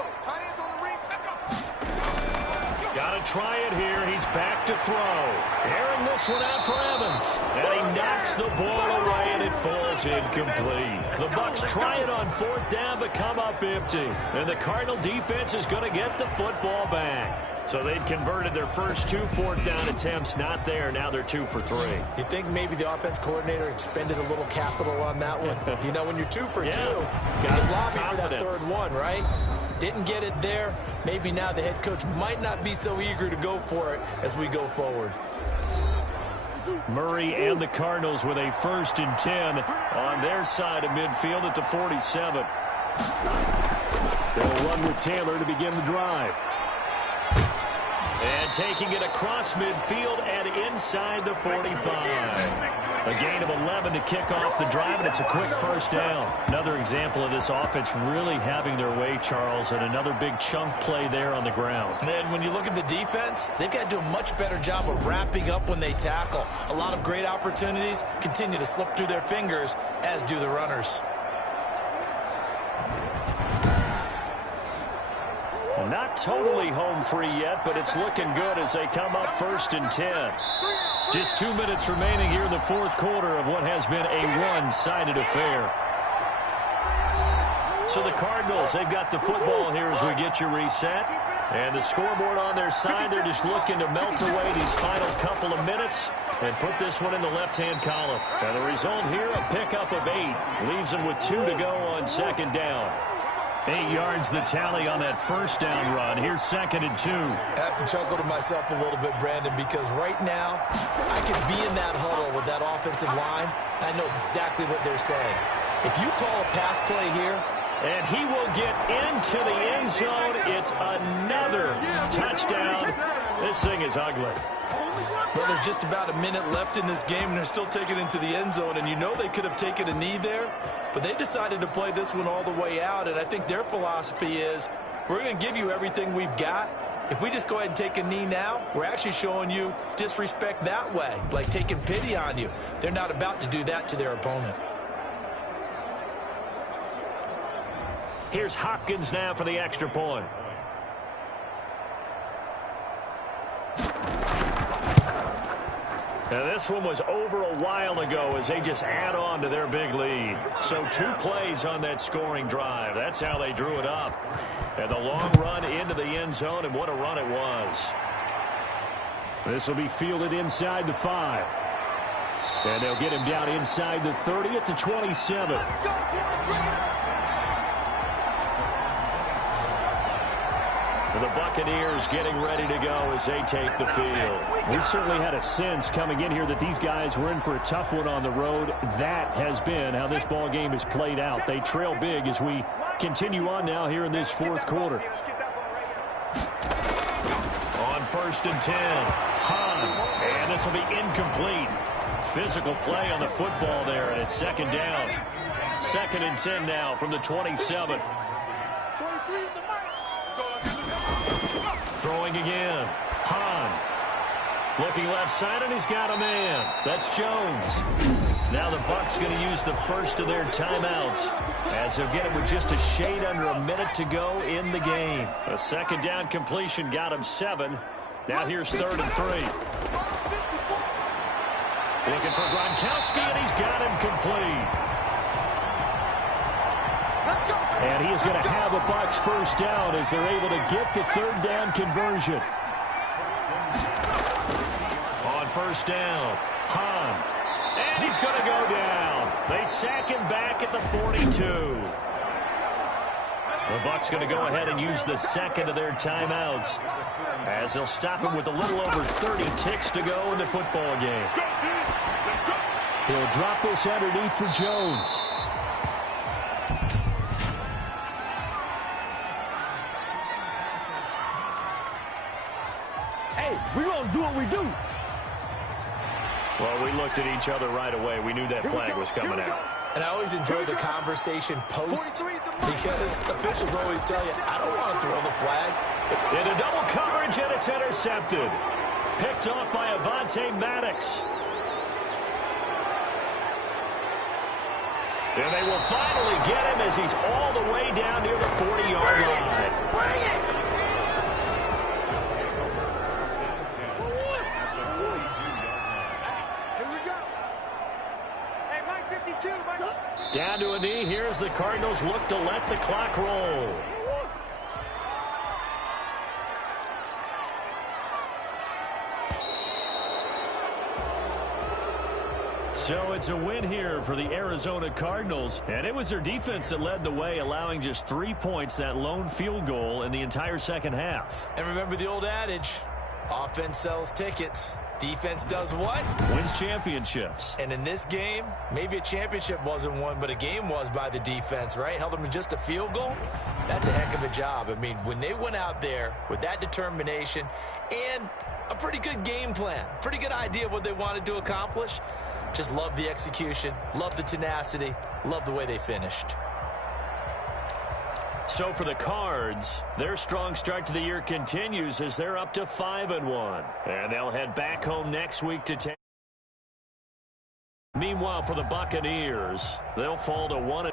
Got to try it here. He's back to throw. Airing this one out for Evans. And he knocks the ball away, and it falls incomplete. The Bucs try it on 4th down, but come up empty. And the Cardinal defense is going to get the football back. So they'd converted their first 2 4th down attempts. Not there. Now they're 2 for 3. You think maybe the offense coordinator expended a little capital on that one? You know, when you're 2 for 2, you can lobby for that 3rd one, right? Didn't get it there. Maybe now the head coach might not be so eager to go for it as we go forward. Murray and the Cardinals with a 1st and 10 on their side of midfield at the 47. They'll run with Taylor to begin the drive. And taking it across midfield and inside the 45. A gain of 11 to kick off the drive, and it's a quick first down. Another example of this offense really having their way, Charles, and another big chunk play there on the ground. And then when you look at the defense, they've got to do a much better job of wrapping up when they tackle. A lot of great opportunities continue to slip through their fingers, as do the runners. Not totally home free yet, but it's looking good as they come up 1st and 10. Just 2 minutes remaining here in the fourth quarter of what has been a one-sided affair. So the Cardinals, they've got the football here as we get you reset. And the scoreboard on their side, they're just looking to melt away these final couple of minutes and put this one in the left-hand column. And the result here, a pickup of 8. Leaves them with 2 to go on 2nd down. 8 yards the tally on that first down run. Here's 2nd and 2. I have to chuckle to myself a little bit, Brandon, because right now I could be in that huddle with that offensive line, and I know exactly what they're saying. If you call a pass play here, and he will get into the end zone. It's another touchdown. This thing is ugly. Well, there's just about a minute left in this game, and they're still taking it into the end zone. And you know they could have taken a knee there, but they decided to play this one all the way out. And I think their philosophy is, we're going to give you everything we've got. If we just go ahead and take a knee now, we're actually showing you disrespect that way, like taking pity on you. They're not about to do that to their opponent. Here's Hopkins now for the extra point. Now this one was over a while ago as they just add on to their big lead. So 2 plays on that scoring drive. That's how they drew it up. And the long run into the end zone, and what a run it was. This will be fielded inside the 5. And they'll get him down inside the 30 at the 27. The Buccaneers getting ready to go as they take the field. We certainly had a sense coming in here that these guys were in for a tough one on the road. That has been how this ball game has played out. They trail big as we continue on now here in this fourth quarter. On 1st and 10, Hahn, and this will be incomplete. Physical play on the football there, and it's 2nd down. 2nd and 10 now from the 27. Throwing again. Hahn. Looking left side, and he's got a man. That's Jones. Now the Bucs going to use the first of their timeouts as they'll get it with just a shade under a minute to go in the game. A 2nd down completion got him 7. Now here's 3rd and 3. Looking for Gronkowski, and he's got him complete. And he is going to have a Bucs first down as they're able to get the 3rd down conversion. On 1st down, Hahn. And he's going to go down. They sack him back at the 42. The Bucs going to go ahead and use the 2nd of their timeouts as they'll stop him with a little over 30 ticks to go in the football game. He'll drop this underneath for Jones. We're going to do what we do. Well, we looked at each other right away. We knew that flag was coming out. And I always enjoy the conversation post because officials always tell you, I don't want to throw the flag. Into double coverage, and it's intercepted. Picked off by Avonte Maddox. And they will finally get him as he's all the way down near the 40-yard line. Down to a knee. Here's the Cardinals look to let the clock roll. So it's a win here for the Arizona Cardinals. And it was their defense that led the way, allowing just 3 points, that lone field goal in the entire second half. And remember the old adage, offense sells tickets. Defense does what? Wins championships. And in this game, maybe a championship wasn't won, but a game was by the defense, right? Held them to just a field goal. That's a heck of a job. I mean, when they went out there with that determination and a pretty good game plan, pretty good idea of what they wanted to accomplish, just love the execution, love the tenacity, love the way they finished. So for the Cards, their strong start to the year continues as they're up to 5-1. And they'll head back home next week to take. Meanwhile, for the Buccaneers, they'll fall to 1.